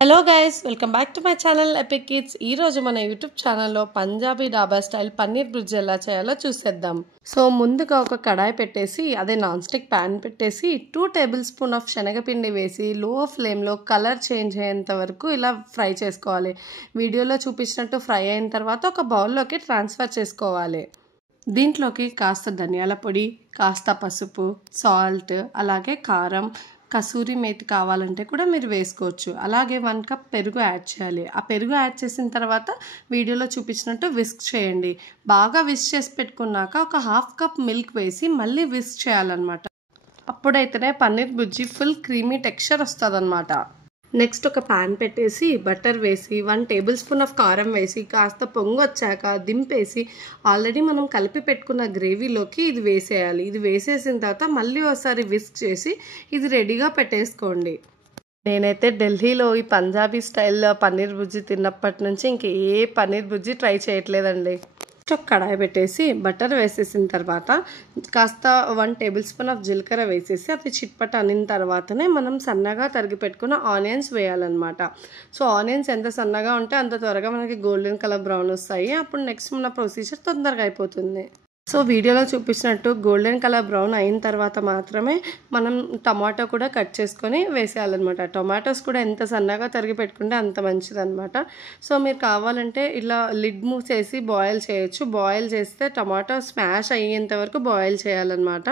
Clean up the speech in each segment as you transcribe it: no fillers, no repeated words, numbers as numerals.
Hello guys, welcome back to my channel epic kids. ఈరోజు మన YouTube ఛానల్లో పంజాబీ డాబా స్టైల్ పన్నీర్ బ్రిడ్జ్ ఎలా చేయాలో చూసేద్దాం. సో ముందుగా ఒక కడాయి పెట్టేసి అదే నాన్ స్టిక్ ప్యాన్ పెట్టేసి 2 టేబుల్ స్పూన్ ఆఫ్ శనగపిండి వేసి లో ఫ్లేమ్లో కలర్ చేంజ్ అయ్యేంత వరకు ఇలా ఫ్రై చేసుకోవాలి. వీడియోలో చూపించినట్టు ఫ్రై అయిన తర్వాత ఒక బౌల్లోకి ట్రాన్స్ఫర్ చేసుకోవాలి. దీంట్లోకి కాస్త ధనియాల పొడి, కాస్త పసుపు, సాల్ట్, అలాగే కారం, కసూరి మేతి కావాలంటే కూడా మీరు వేసుకోవచ్చు. అలాగే 1 కప్ పెరుగు యాడ్ చేయాలి. ఆ పెరుగు యాడ్ చేసిన తర్వాత వీడియోలో చూపించినట్టు విస్క్ చేయండి. బాగా విస్క్ చేసి పెట్టుకున్నాక ఒక 1/2 కప్ మిల్క్ వేసి మళ్ళీ విస్క్ చేయాలన్నమాట. అప్పుడైతేనే పన్నీర్ బుజ్జి ఫుల్ క్రీమీ టెక్స్చర్ వస్తుందన్నమాట. నెక్స్ట్ ఒక ప్యాన్ పెట్టేసి బటర్ వేసి 1 టేబుల్ స్పూన్ ఆఫ్ కారం వేసి కాస్త పొంగు వచ్చాక దింపేసి ఆల్రెడీ మనం కలిపి పెట్టుకున్న గ్రేవీలోకి ఇది వేసేయాలి. ఇది వేసేసిన తర్వాత మళ్ళీ ఒకసారి విస్క్ చేసి ఇది రెడీగా పెట్టేసుకోండి. నేనైతే ఢిల్లీలో ఈ పంజాబీ స్టైల్లో పన్నీర్ బుజ్జి తిన్నప్పటి నుంచి ఇంక ఏ పన్నీర్ బుజ్జి ట్రై చేయట్లేదండి. ఒక కడాయి పెట్టేసి బటర్ వేసేసిన తర్వాత కాస్త 1 టేబుల్ స్పూన్ ఆఫ్ జీలకర్ర వేసేసి అది చిట్పట అనిన తర్వాతనే మనం సన్నగా తరిగి పెట్టుకున్న ఆనియన్స్ వేయాలన్నమాట. సో ఆనియన్స్ ఎంత సన్నగా ఉంటే అంత త్వరగా మనకి గోల్డెన్ కలర్ బ్రౌన్ వస్తాయి. అప్పుడు నెక్స్ట్ మన ప్రొసీజర్ తొందరగా అయిపోతుంది. సో వీడియోలో చూపించినట్టు గోల్డెన్ కలర్ బ్రౌన్ అయిన తర్వాత మాత్రమే మనం టమాటో కూడా కట్ చేసుకొని వేసేయాలన్నమాట. టొమాటోస్ కూడా ఎంత సన్నగా తరిగి పెట్టుకుంటే అంత మంచిదన్నమాట. సో మీరు కావాలంటే ఇలా లిడ్ మూవ్ చేసి బాయిల్ చేయొచ్చు. బాయిల్ చేస్తే టమాటో స్మాష్ అయ్యేంత వరకు బాయిల్ చేయాలన్నమాట.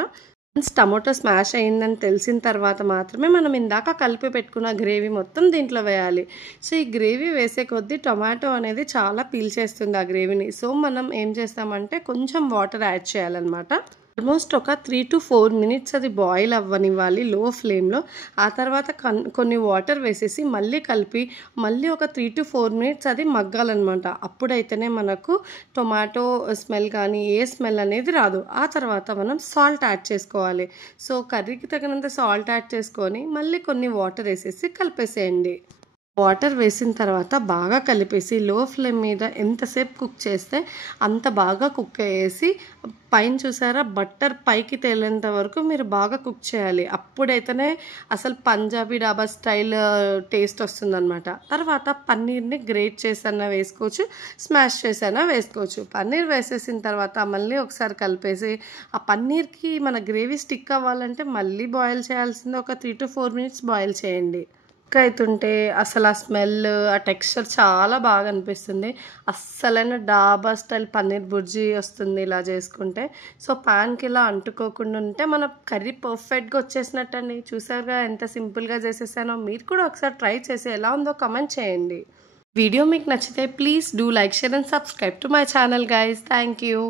టమాటో స్మాష్ అయ్యిందని తెలిసిన తర్వాత మాత్రమే మనం ఇందాక కలిపి పెట్టుకున్న గ్రేవీ మొత్తం దీంట్లో వేయాలి. సో ఈ గ్రేవీ వేసే కొద్దీ టొమాటో అనేది చాలా పీల్చేస్తుంది ఆ గ్రేవీని. సో మనం ఏం చేస్తామంటే కొంచెం వాటర్ యాడ్ చేయాలన్నమాట. ఆల్మోస్ట్ ఒక 3 to 4 మినిట్స్ అది బాయిల్ అవ్వనివ్వాలి లో ఫ్లేమ్లో. ఆ తర్వాత కొన్ని వాటర్ వేసేసి మళ్ళీ కలిపి మళ్ళీ ఒక 3 to 4 మినిట్స్ అది మగ్గాలన్నమాట. అప్పుడైతేనే మనకు టొమాటో స్మెల్ కానీ ఏ స్మెల్ అనేది రాదు. ఆ తర్వాత మనం సాల్ట్ యాడ్ చేసుకోవాలి. సో కర్రీకి తగినంత సాల్ట్ యాడ్ చేసుకొని మళ్ళీ కొన్ని వాటర్ వేసేసి కలిపేసేయండి. వాటర్ వేసిన తర్వాత బాగా కలిపేసి లో ఫ్లేమ్ మీద ఎంతసేపు కుక్ చేస్తే అంత బాగా కుక్ అయ్యేసి పైన చూసారా బట్టర్ పైకి తేలేంత వరకు మీరు బాగా కుక్ చేయాలి. అప్పుడైతేనే అసలు పంజాబీ డాబా స్టైల్ టేస్ట్ వస్తుందన్నమాట. తర్వాత పన్నీర్ని గ్రేట్ చేసైనా వేసుకోవచ్చు, స్మాష్ చేసైనా వేసుకోవచ్చు. పన్నీర్ వేసేసిన తర్వాత మళ్ళీ ఒకసారి కలిపేసి ఆ పన్నీర్కి మన గ్రేవీ స్టిక్ అవ్వాలంటే మళ్ళీ బాయిల్ చేయాల్సింది ఒక 3 to 4 మినిట్స్ బాయిల్ చేయండి. అవుతుంటే అసలు ఆ స్మెల్ ఆ టెక్స్చర్ చాలా బాగా అనిపిస్తుంది. అస్సలైన డాబా స్టైల్ పన్నీర్ బుర్జీ వస్తుంది ఇలా చేసుకుంటే. సో ప్యాన్కి ఇలా అంటుకోకుండా ఉంటే మన కర్రీ పర్ఫెక్ట్గా వచ్చేసినట్టండి. చూసారుగా ఎంత సింపుల్గా చేసేసానో. మీరు కూడా ఒకసారి ట్రై చేసి ఎలా ఉందో కమెంట్ చేయండి. వీడియో మీకు నచ్చితే please do like, share and subscribe to my channel guys. Thank you.